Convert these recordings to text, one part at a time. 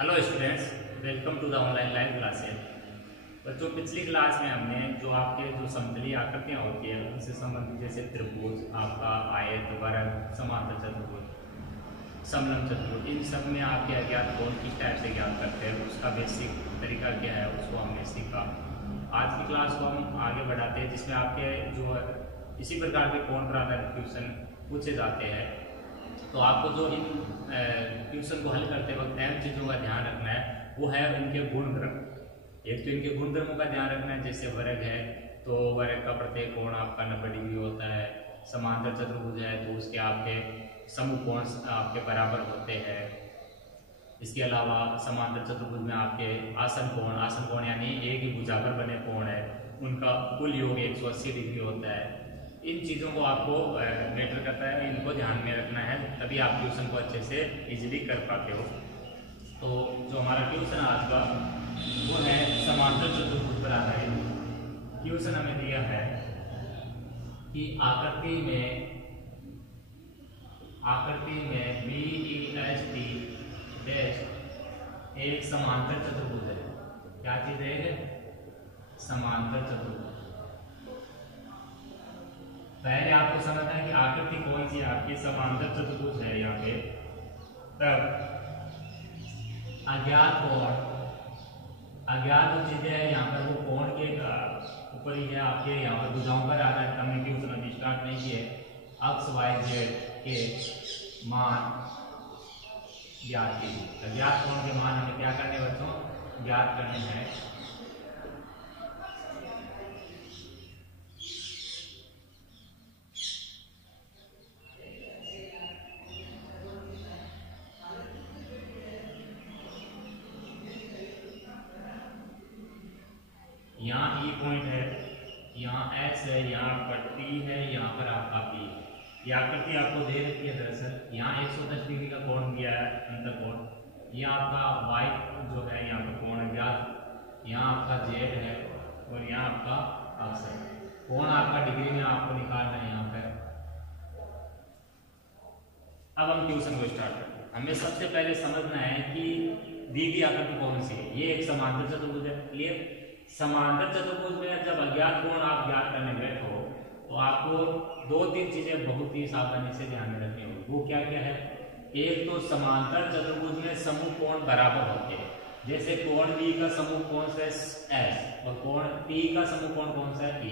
Hello students, welcome to the online live classes. बच्चों, पिछली class में हमने जो आपके जो समतलीय आकृतियाँ होती है उनसे संबंधित जैसे त्रिभुज, आपका आयत, वर्ग, समांतर चतुर्भुज, समलंब चतुर्भुज, इन सब में आपके अज्ञात कोण किस टाइप से ज्ञात करते हैं उसका बेसिक तरीका क्या है उसको हमने सीखा। आज की क्लास को हम आगे बढ़ाते हैं जिसमें आपके जो इसी प्रकार के कोण पर आधारित क्वेश्चन पूछे जाते हैं। तो आपको जो इन क्वेश्चन को हल करते वक्त अहम चीज़ों का ध्यान रखना है वो है इनके गुणधर्म। एक तो इनके गुणधर्मों का ध्यान रखना है, जैसे वर्ग है तो वर्ग का प्रत्येक कोण आपका 90 डिग्री होता है। समांतर चतुर्भुज है तो उसके आपके समूह कोण आपके बराबर होते हैं। इसके अलावा समांतर चतुर्भुज में आपके आसन कोण यानी एक ही भुजा पर बने कोण है उनका कुल योग 180 डिग्री होता है। इन चीज़ों को आपको मैटर करता है, इनको ध्यान में रखना है, तभी आप ट्यूशन को अच्छे से इजीली कर पाते हो। तो जो हमारा ट्यूशन आज का वो है समांतर चतुर्भुज पर आधारित। ट्यूशन हमें दिया है कि आकृति में BEST एक समांतर चतुर्भुज है। क्या चीज है? समांतर चतुर्भुज। पहले आपको समझना है कि आकृति कौन सी आपकी समांतर चतुर्भुज है यहाँ पे। तब अज्ञात जो चीजें है यहाँ पर वो कोण के ऊपर ही है आपके। यहाँ पर भुजाओं पर आधारित हमने ट्यूशन अभी स्टार्ट नहीं किए। एक्स वाई जेड के मान ज्ञात कीजिए। अज्ञात कोण के मान हमें क्या करने बच्चों? ज्ञात करने हैं। यहाँ E पॉइंट है, यहाँ X है, यहाँ पर T है, यहाँ पर आपका P। ये आकृति आपको दे रखी है। दरअसल यहाँ 110 डिग्री का कोण दिया है, अंतर कोण। ये आपका Y जो है यहाँ पर कोण ज्ञात, यहाँ आपका Z है और यहाँ आपका अक्ष है। कोण आपका डिग्री में आपको निकालना है यहाँ पर। अब हम ट्यूशन को स्टार्ट करते हैं। हमें सबसे पहले समझना है कि दी गई आकृति कौन सी है। ये एक समांतर चतुर्भुज है। क्लियर? समांतर चतुर्भुज में जब अज्ञात कोण आप ज्ञात करने बैठो तो आपको दो तीन चीजें बहुत ही सावधानी से ध्यान में रखनी होगी। वो क्या क्या है? एक तो समांतर चतुर्भुज में समूह कोण बराबर होते हैं। जैसे कोण B का समूह कोण से S और कोण P का समूह कोण कौन सा है? P।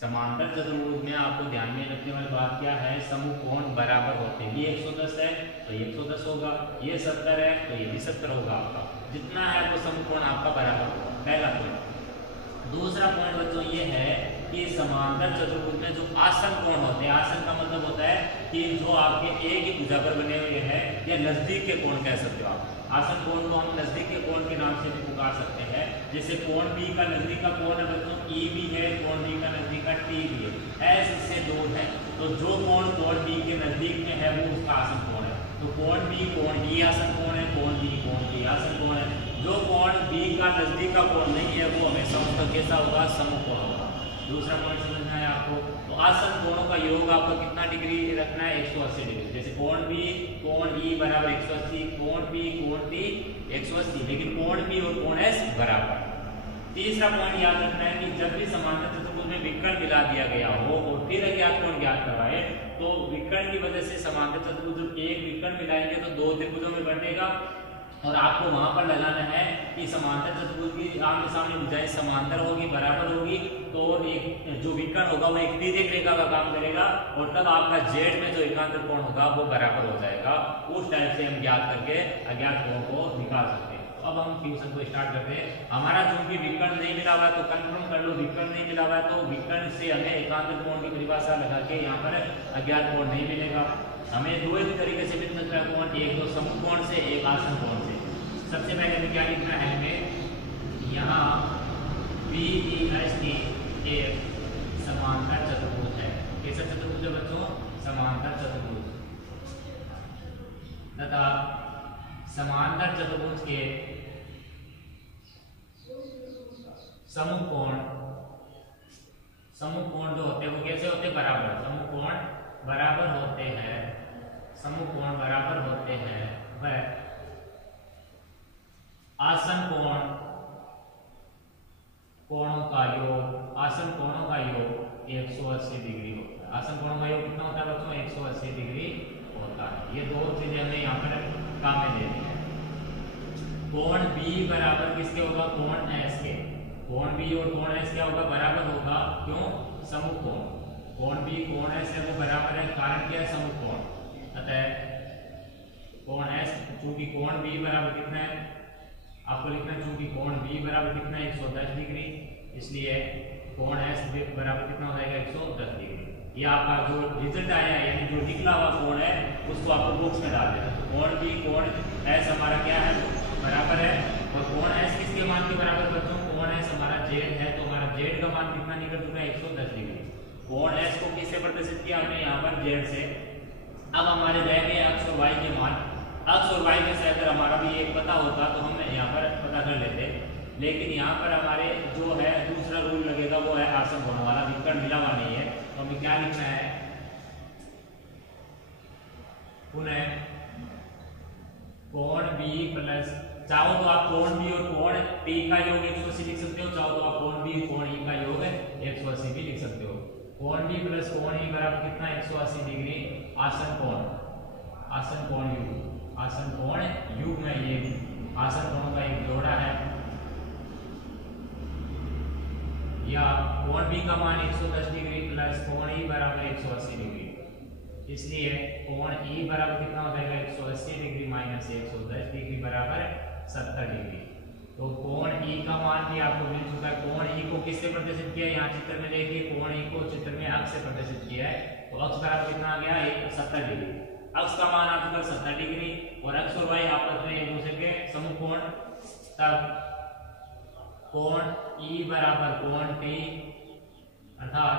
समांतर चतुर्भुज में आपको ध्यान में रखने वाली बात क्या है? समूह कोण बराबर होते हैं। ये 110 है तो ये 110 होगा, ये 70 है तो ये भी 70 होगा। आपका जितना है वो समूह कोण आपका बराबर होगा। पहला पॉइंट। दूसरा पॉइंट बच्चों ये है कि समांतर चतुर्भुज में जो आसन कोण होते हैं, आसन का मतलब होता है कि जो आपके एक ही भुजा पर बने हुए हैं या नजदीक के कोण कह सकते हो आप। आसन कोण को हम नजदीक के कोण के नाम से भी पुकार सकते हैं। जैसे कोण B का नजदीक का कोण है बच्चों E भी है, कोण B का नजदीक का T भी है। S इससे दूर है तो जो कोण B के नजदीक में है वो उसका आसन कोण है। तो कोण B कोण E आसन कोण है, कोण B कोण T आसन कोण है। जो कोण B का नजदीक का कोण नहीं है वो हमेशा उसका कैसा होगा? समूह कोण होगा। दूसरा पॉइंट समझना है आपको। तो आसन कोणों का योग आपको कितना डिग्री रखना है? 180 डिग्री। जैसे कोण B कोण E बराबर 180, कोण P कोण T 180, लेकिन कोण B और कोण S बराबर। तीसरा पॉइंट याद रखना है कि जब भी समांतर चतुर्भुज में विकर्ण मिला दिया गया हो और फिर अज्ञात कोण ज्ञात करवाए तो विकर्ण की वजह से समांतर चतुर्भुज एक विकर्ण मिलाएंगे तो दो त्रिभुजों में बंटेगा और आपको वहां पर लगाना है कि समांतर चतुर्भुज की आमने सामने भुजाएं समांतर होगी, बराबर होगी, तो एक जो विकर्ण होगा वो एक तिर्यक रेखा का काम करेगा और तब आपका जेड में जो एकांतर कोण होगा वो बराबर हो जाएगा। उस टाइप से हम ज्ञात करके अज्ञात कोण को निकाल सकते हैं। तो अब हम ट्यूशन को स्टार्ट करते हैं। हमारा चूंकि विकर्ण नहीं मिला हुआ है तो कंफर्म कर लो, विकर्ण नहीं मिला हुआ है तो विकर्ण से हमें एकांतर कोण की परिभाषा लगा के यहाँ पर अज्ञात कोण नहीं मिलेगा। हमें दो ही तरीके से मिल सकता है कोण, एक तो समूह कोण से, एक आसन कोण से। सबसे पहले हमें क्या लिखना है? हमें यहाँ BEST एक समांतर चतुर्भुज है। कैसा चतुर्भुज है बच्चों? समांतर चतुर्भुज। तथा समांतर चतुर्भुज के समूह कोण जो होते हैं वो कैसे होते हैं? बराबर। समूह कोण बराबर होते हैं, समूह कोण बराबर होते हैं वह आसन कोणों का योग, आसन कोणों का योग 180 डिग्री होता है। आसन कोणों का योग कितना होता है बच्चों? 180 डिग्री होता है। ये दो चीजें हमें यहाँ पर काम में देनी है। कोण बी बराबर किसके होगा? कोण एस के। कोण बी और कोण एस क्या होगा? बराबर होगा। क्यों? समकोण कोण। कोण बी कोण एस है वो बराबर है, कारण क्या है? समकोण। अतः कोण एस, चूंकि कोण बी बराबर कितना है आपको लिखना है, चूंकि कोण बी बराबर कितना है? 110 डिग्री, इसलिए कोण एस बराबर कितना हो जाएगा? 110 डिग्री। ये आपका जो रिजल्ट आया है, यानी जो निकला हुआ कोण है, उसको आपको बॉक्स में डाल देना। तो कोण बी कोण एस हमारा क्या है? बराबर है। और कोण एस किसके मान के बराबर बच्चों? कोण एस हमारा जेड है, तो हमारा जेड का मान कितना निकल चुका है? 110 डिग्री। कोण एस को किससे प्रतिशत किया हमने? यहाँ पर जेड से। अब हमारे रह गए अक्ष और वाई के मान। अक्ष और वाई में से अगर हमारा भी एक पता होता तो हम यहाँ पर पता कर लेते, लेकिन यहाँ पर हमारे जो है दूसरा रूल लगेगा, वो है आसन कोण वाला। विकर्ण मिला हुआ नहीं है, तो हमें क्या लिखना है? पुनः कोण बी प्लस, चाहो तो आप कोण बी और कोण टी का योग 180 लिख सकते हो, चाहो तो आप कोण बी कोण ई का योग 180 भी लिख सकते हो। कोण बी प्लस कोण ई बराबर कितना? 180 डिग्री। आसन कोण यू, आसन कोण युग में ये आसन कोणों का एक जोड़ा है। या कोण बी का मान 110 डिग्री प्लस कोण ई बराबर 180 डिग्री, इसलिए कोण ई बराबर कितना हो जाएगा? 180 डिग्री माइनस 110 डिग्री बराबर 70 डिग्री। तो कोण ई का मान भी आपको मिल चुका है। कोण ई को किससे प्रदर्शित किया है? यहाँ चित्र में देखिए, कोण ई को चित्र में अक्ष से प्रदर्शित किया है, तो अक्ष बराबर कितना आ गया? 70 डिग्री। अक्ष का मान आ चुका 70 डिग्री, और अक्ष और वाई आपस में एक दूसरे के समकोण। तब कोण ई बराबर कोण टी, अर्थात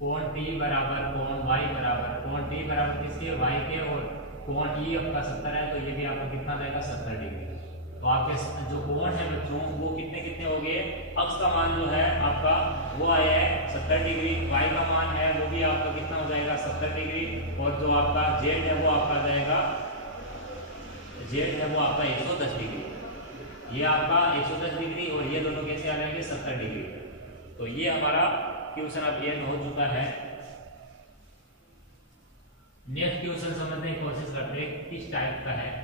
कोण टी बराबर कोण वाई बराबर, कोण टी बराबर किसके? वाई के, और कोण ई आपका 70 है, तो ये भी आपको कितना जाएगा? 70 डिग्री। तो आपके जो कोण है बच्चों वो कितने कितने हो गए? अक्ष का मान जो है आपका वो आया है 70 डिग्री, वाई का मान है वो भी आपका कितना हो जाएगा? 70 डिग्री, और जो आपका जेड है वो आपका जाएगा, जेड है वो आपका 110 डिग्री। ये आपका 110 डिग्री, और ये दोनों कैसे आ जाएंगे? 70 डिग्री। तो ये हमारा क्वेश्चन अब एंड हो चुका है। नेक्स्ट क्वेश्चन समझने की कोशिश करते हैं किस टाइप का है।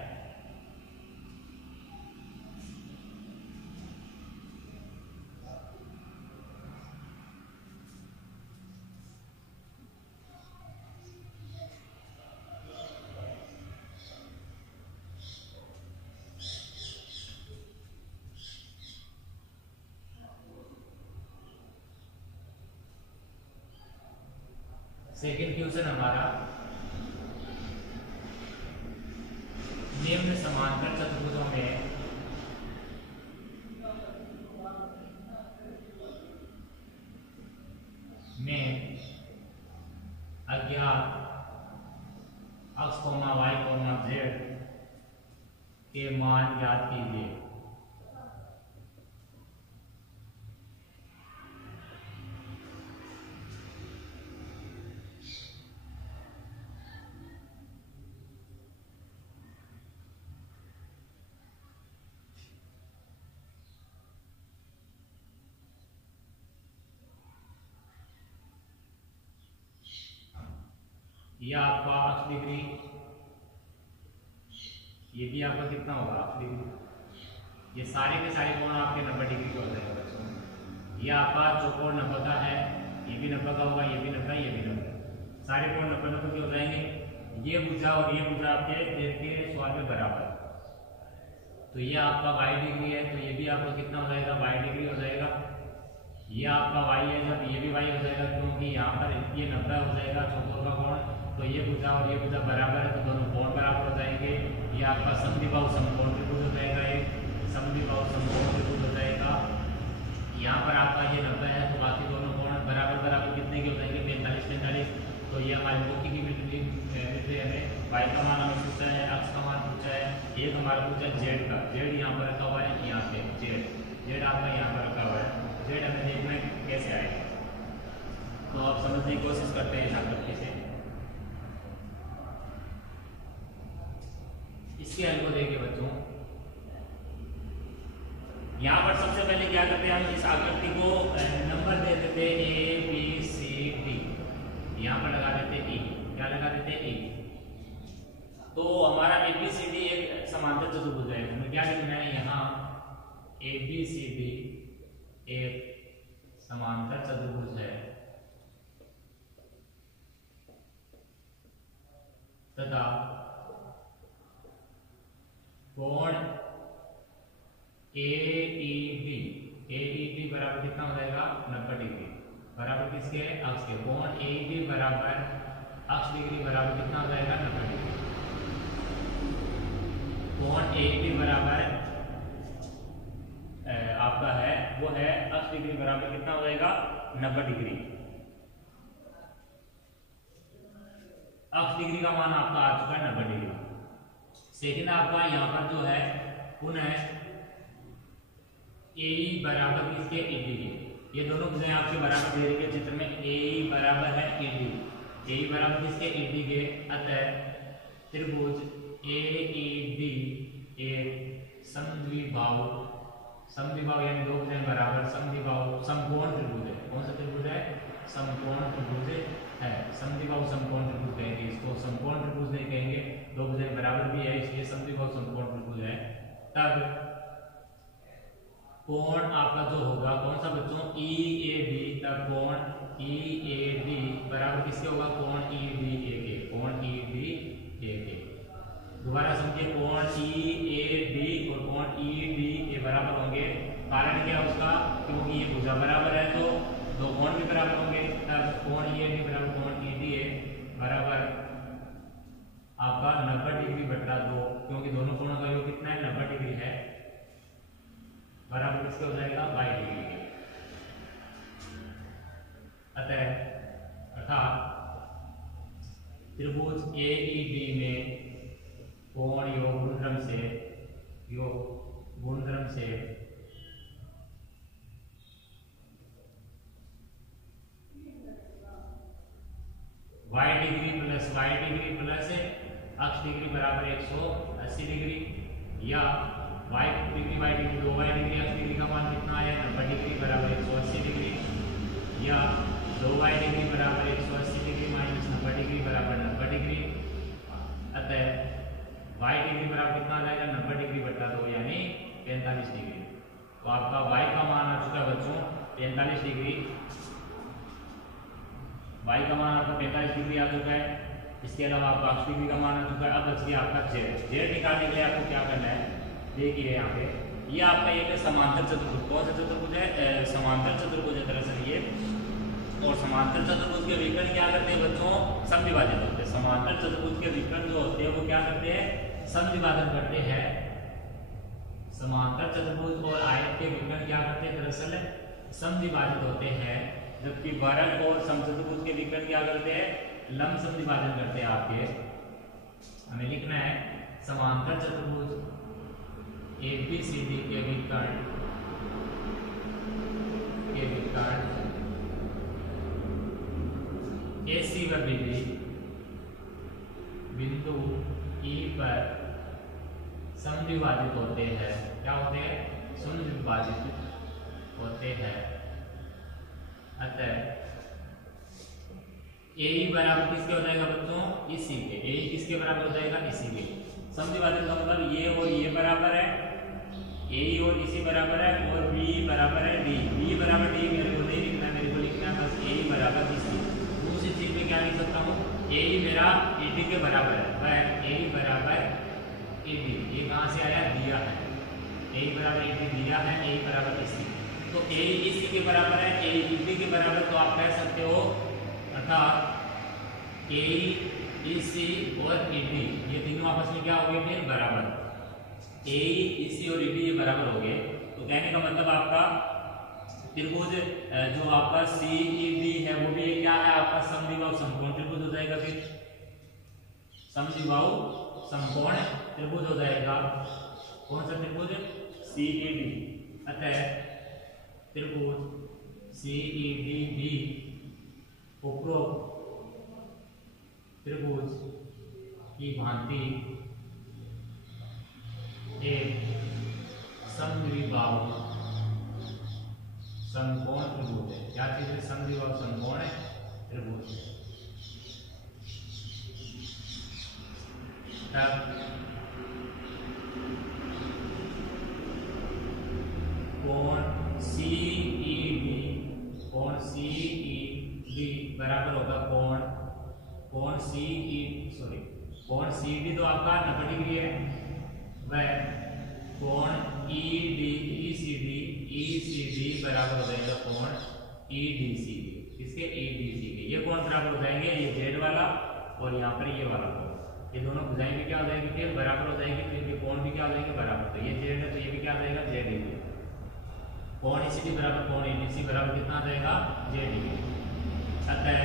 सेकेंड क्वेश्चन हमारा, निम्न समांतर चतुर्भुजों में अज्ञात x, y, z के मान ज्ञात कीजिए। ये आपका 8 डिग्री, ये भी आपका कितना होगा? 8 डिग्री। ये सारे के सारे कोण आपके 90 डिग्री के हो जाएगा बच्चों। ये आपका चौकोण 90 का है, ये भी 90 का होगा, ये भी 90, ये भी 90, सारे कोण 90 के हो जाएंगे। ये भुजा और ये भुजा आपके देखिए सवाल में बराबर, तो ये आपका 22 डिग्री है, तो ये भी आपका कितना हो जाएगा? 22 डिग्री हो जाएगा। ये आपका y है, जब ये भी y हो जाएगा, क्योंकि यहाँ पर ये 90 हो जाएगा चौकोर का कोण, तो ये भुजा और ये भुजा बराबर है, तो दोनों कोण बराबर हो जाएंगे। ये आपका समद्विबाहु समकोण त्रिभुज हो जाएगा, एक समद्विबाहु समकोण त्रिभुज हो जाएगा। यहाँ पर आपका ये 90 है, तो बाकी दोनों कोण बराबर बराबर कितने के हो जाएंगे? 45 45। तो ये हमारे मौखिक की मिलते हमें y का मान हमें पूछा है, x का मान पूछा है, एक हमारा पूछा है z का। z यहाँ पर रखा हुआ है, यहाँ पे z आपका यहाँ पर रखा हुआ है, z हमें देखना है कैसे आएगा। तो आप समझने की कोशिश करते हैं यहाँ पर कैसे। इसके हल को देखिए बच्चों, क्या करते हैं, हम इस आकृति को नंबर दे देते ए बी सी डी, यहाँ पर लगा देते ई, क्या लगा देते ई। तो हमारा ए बी सी डी एक समांतर चतुर्भुज है। हमें क्या लिखना है यहाँ, ए बी सी डी एक समांतर चतुर्भुज है तथा कोण AEB बराबर कितना हो जाएगा, 90 डिग्री, बराबर किसके, अक्ष के। कोण AEB बराबर अक्ष डिग्री बराबर कितना हो जाएगा, 90 डिग्री। कोण AEB बराबर आपका है वो है अक्ष डिग्री बराबर कितना हो जाएगा, 90 डिग्री। अक्ष डिग्री का मान आपका आ चुका है 90 डिग्री। सेकेंड आपका यहाँ पर जो है पुनः AE बराबर किसके, AD के। ये दोनों भुजाएं आपके बराबर दे रही है चित्र में, AE बराबर है AD, AE बराबर किसके, AD के। अतः त्रिभुज AED एक समद्विबाहु यानी दो भुजाएं बराबर समद्विबाहु समकोण त्रिभुज है। कौन सा त्रिभुज है, समकोण त्रिभुज है। समद्विबाहु समकोण त्रिभुज कहेंगे इसको, समकोण त्रिभुज नहीं कहेंगे, दो भुजाएं बराबर भी है इसलिए समद्विबाहु समकोण त्रिभुज है। तब कोण आपका जो होगा कौन सा बच्चों, EAD, तब कोण EAD बराबर किसके होगा, कोण EDA के, कोण EDA के। दोबारा समझिए, कोण EAD और कोण EDA बराबर होंगे। कारण क्या उसका, क्योंकि ये भुजा बराबर है तो दो कोण भी बराबर होंगे। तब कोण EAD बराबर कोण EDA बराबर आपका 90 डिग्री बटा 2, क्योंकि दोनों कोणों का योग कितना है, 90 डिग्री है, बराबर किसके हो जाएगा, 22 डिग्री के। अर्थात त्रिभुज AED में कोण योग गुणधर्म से y डिग्री प्लस अक्ष डिग्री बराबर 180 डिग्री, या y डिग्री दो y डिग्री अक्ष डिग्री का मान कितना है, 90 डिग्री बराबर 180 डिग्री, या 2y डिग्री बराबर 180 डिग्री माइनस 90 डिग्री बराबर 90 डिग्री। अतः y डिग्री बराबर कितना आ जाएगा, 90 डिग्री बटा 2 यानी 45 डिग्री। तो आपका y का मान आ चुका है बच्चों 45 डिग्री, y का मान आपका 45 डिग्री आ चुका है। इसके अलावा आपका अक्ष डिग्री का मान आ चुका है। अब बच गया आपका z निकालने के लिए आपको क्या करना है, देखिए यहाँ पे ये आपका एक समांतर चतुर्भुज, कौन सा चतुर्भुज है, समांतर चतुर्भुज है दरअसल ये। और समांतर चतुर्भुज के विकर्ण क्या करते हैं बच्चों, समद्विभाजन होते हैं। समांतर चतुर्भुज के विकर्ण जो होते हैं वो क्या करते हैं, समद्विभाजन करते हैं। समांतर चतुर्भुज और आयत के विकर्ण क्या करते हैं, दरअसल समद्विभाजित होते हैं। जबकि वर्ग और समचतुर्भुज के विकर्ण क्या करते हैं, लंब समद्विभाजन करते हैं। आपके हमें लिखना है समांतर चतुर्भुज ABCD के विकर्ण AC व BD बिंदु E पर समद्विभाजित होते हैं। क्या होते हैं, समद्विभाजित होते हैं। अतः AE बराबर किसके हो जाएगा बच्चों, इसी के। AE किसके बराबर हो जाएगा, इसी के। समद्विभाजन का मतलब ये और ये बराबर है, AE और इसी बराबर है, और B बराबर है D। B बराबर D मेरे को नहीं लिखना, मेरे को लिखना है बस AE बराबर इसी। दूसरी चीज में क्या लिख सकता हूँ, AE मेरा AD के बराबर है, वह AE बराबर AD। ये कहाँ से आया, दिया है। AE बराबर AD दिया है, AE बराबर इसी। तो AE इसी के बराबर है, AE AD के बराबर, तो आप कह सकते हो अर्थात AE EC और AD ये तीनों आपस में क्या हो गए, फिर बराबर। AE EC और AD ये बराबर हो गए। तो कहने का मतलब आपका त्रिभुज जो आपका CED है वो भी क्या है, आपका समद्विबाहु समकोण त्रिभुज हो जाएगा। फिर समद्विबाहु समकोण त्रिभुज हो जाएगा। कौन सा त्रिभुज, CED। अतः त्रिभुज CED भी उपरोक्त त्रिभुज की भांति एक समद्विबाहु त्रिभुज। तब कोण CED बराबर होगा कोण CD तो आपका 90 डिग्री है, वह कोण ECD बराबर हो जाएगा कोण EDCD। इसके EDCD ये कोण बराबर हो जाएंगे, ये जेड वाला और यहाँ पर ये वाला कोण, ये दोनों भुजाएं भी क्या हो जाएंगी फिर बराबर हो जाएंगी, तो इनके कोण भी क्या हो जाएंगे बराबर। तो ये जेड है तो ये भी क्या हो जाएगा जेड डिग्री। कोण ECD बराबर कोण EDC बराबर कितना आ जाएगा जेड डिग्री। अतः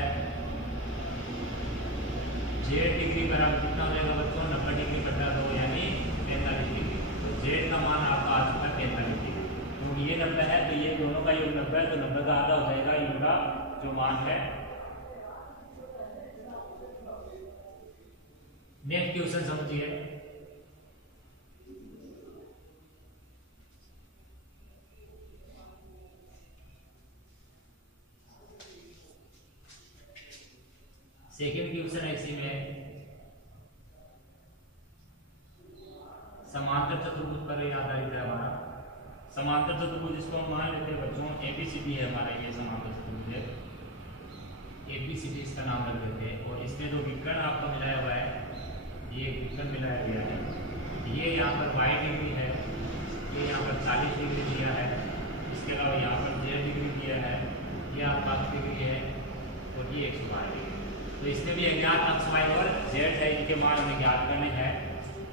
जेड डिग्री बराबर कितना हो जाएगा बच्चों 90 डिग्री बटा 2 यानी 45 डिग्री। तो जेड का मान आपका आ चुका है 45 डिग्री, क्योंकि ये 90 है तो ये दोनों का योग 90 है, तो 90 का आधा हो जाएगा इनका जो मान है। नेक्स्ट क्वेश्चन समझिए। सेकेंड क्वेश्चन है इसी में समांतर चतुर्भुज पर आधारित है हमारा। समांतर चतुर्भुज जिसको हम मान लेते हैं बच्चों ABCD है हमारा, ये समांतर चतुर्भुज है ABCD इसका नाम रख देते हैं। और इसमें जो विकर्ण आपको मिलाया हुआ है, ये विकर्ण मिलाया गया है, ये यहाँ पर y डिग्री है, ये यहाँ पर 40 डिग्री दिया है, इसके अलावा यहाँ पर z डिग्री दिया है, ये आपका डिग्री है और ये 112 डिग्री। तो इसमें भी अज्ञात अक्ष y और z है, इनके मान हमें ज्ञात करने हैं।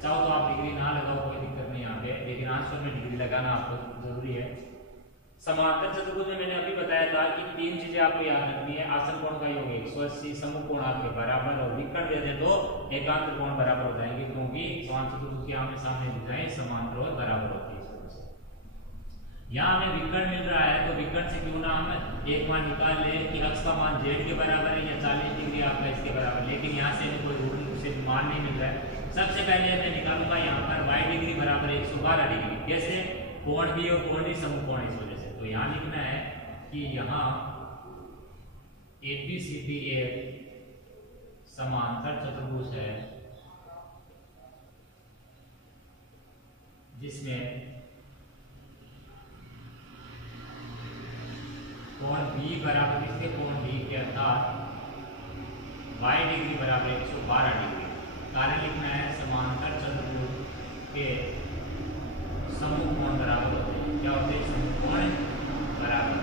चाहो तो आप डिग्री ना लगाओ कोई दिक्कत नहीं यहाँ पे, लेकिन आंसर में डिग्री लगाना आपको जरूरी है। समांतर चतुर्भुज में मैंने अभी बताया था कि 3 चीजें आपको याद रखनी है। आसन कोण का योग 180, समूह कोण आपके बराबर और विकर्ण दे दे तो एकांत कोण बराबर हो जाएंगे, क्योंकि समांतर चतुर्भुज के आमने सामने भुजाएं समांतर और बराबर होती है। यहाँ हमें विकर्ण मिल रहा है तो विकर्ण से क्यों ना हम एक मान निकाल ले कि अक्ष का मान z के बराबर है या 40 डिग्री आपका इसके बराबर, लेकिन यहाँ से हमें कोई रूल से मान नहीं मिल रहा है। सबसे पहले मैं निकालूंगा यहाँ पर y डिग्री बराबर 112 डिग्री। कैसे? कोण भी और कोण भी समूह कोण, इस वजह से। तो यहाँ लिखना है कि यहाँ ABCD एक समांतर चतुर्भुज है जिसमें कोण B बराबर किसके कोण B के अर्थात y डिग्री बराबर 112 डिग्री। कारण लिखना है समांतर चतुर्भुज के समूह कोण बराबर होते हैं। क्या होते हैं? समूह कोण बराबर।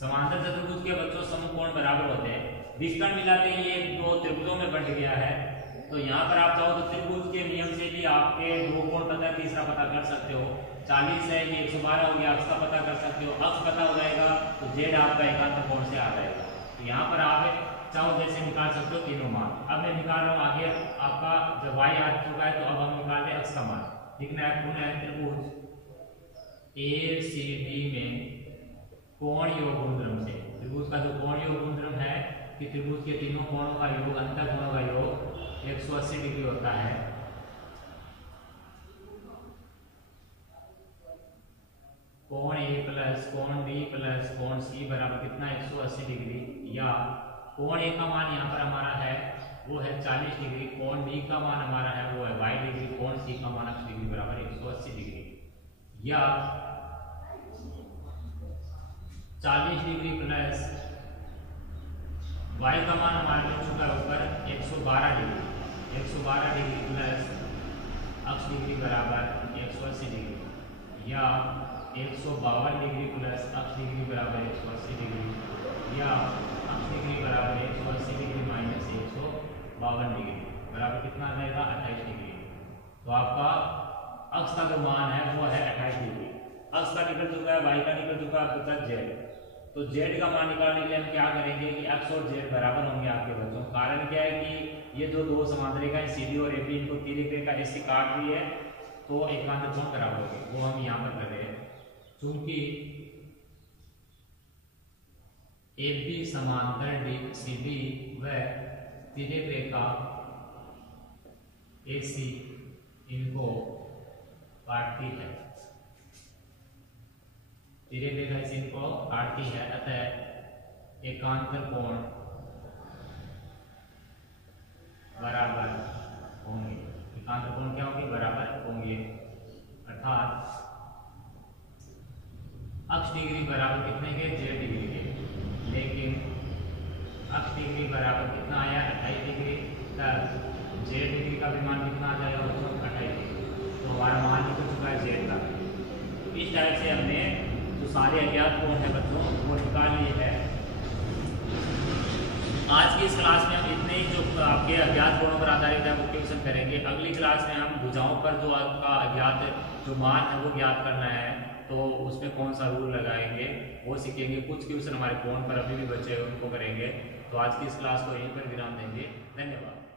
समांतर चतुर्भुज के बच्चों समूह कोण बराबर होते हैं। विकर्ण मिलाते ही ये दो त्रिभुजों में बंट गया है। तो यहाँ पर आप चाहो तो त्रिभुज के नियम से भी आपके दो कोण पता तीसरा पता कर सकते हो। 40 है ये 112 हो गया, अक्ष का पता कर सकते हो। अक्ष पता हो जाएगा तो जेड आपका एकांत कोण से आ जाएगा। तो यहाँ पर आप चाहो जैसे निकाल सकते हो तीनों मान। अब मैं निकाल रहा हूँ आगे आपका जब y आ चुका है तो अब हम निकाल रहे अक्ष का मान। लिखना है पुनः त्रिभुज ACD में कोण योग गुणधर्म से। त्रिभुज का जो कोण योग गुणधर्म है कि त्रिभुज के तीनों कोणों का योग अंतर कोणों का योग 180 डिग्री होता है। कोण A प्लस कोण B प्लस कोण C बराबर कितना 180 डिग्री, या कोण A का मान यहाँ पर हमारा है वो है 40 डिग्री, कोण B का मान हमारा है वो है y डिग्री, कोण C का मान 80 डिग्री बराबर 180 डिग्री, या 40 डिग्री प्लस y का मान हमारे मिल चुका है ऊपर 112 डिग्री, 112 डिग्री प्लस अक्ष डिग्री बराबर 180 डिग्री, या 152 डिग्री प्लस अक्ष डिग्री बराबर 180 डिग्री, या अक्ष डिग्री बराबर 180 डिग्री माइनस 152 डिग्री बराबर कितना आ जाएगा 28 डिग्री। तो आपका अक्ष का जो मान है वो है 28 डिग्री। अक्ष का निकल चुका है, y का निकल चुका है, आपके z। तो z का मान निकालने के लिए हम क्या करेंगे कि अक्ष और z बराबर होंगे आपके बच्चों। कारण क्या है कि ये जो दो समांतर रेखाएं CD और AB इनको तिर्यक रेखा ऐसे काट रही है तो एकांत कोण बराबर होगी, वो हम यहाँ पर कर रहे हैं। चूंकि AB समांतर CD व तिर्यक रेखा AC इनको काटती है, तिर्यक रेखा इस इनको काटती है, अतः एकांतर कोण बराबर होंगे। एकांतर कोण क्या होंगे? बराबर होंगे। अर्थात अक्ष डिग्री बराबर कितने के? जेड डिग्री के। लेकिन अक्ष डिग्री बराबर कितना आया? 28 डिग्री। तब जेड डिग्री का भी मान कितना आ जाएगा बच्चों? 28 डिग्री। तो हमारा मान निकल चुका है जेड का। इस टाइप से हमने जो सारे अज्ञात कोण है बच्चों वो निकाल लिए है। आज की इस क्लास में हम इतने ही जो आपके अज्ञात कोणों पर आधारित है वो क्वेश्चन करेंगे। अगली क्लास में हम भुजाओं पर जो आपका अज्ञात जो मान है वो ज्ञात करना है, तो उसमें कौन सा रूल लगाएंगे वो सीखेंगे। कुछ क्वेश्चन हमारे कोण पर अभी भी बचे हैं उनको करेंगे। तो आज की इस क्लास को यहीं पर विराम देंगे। धन्यवाद।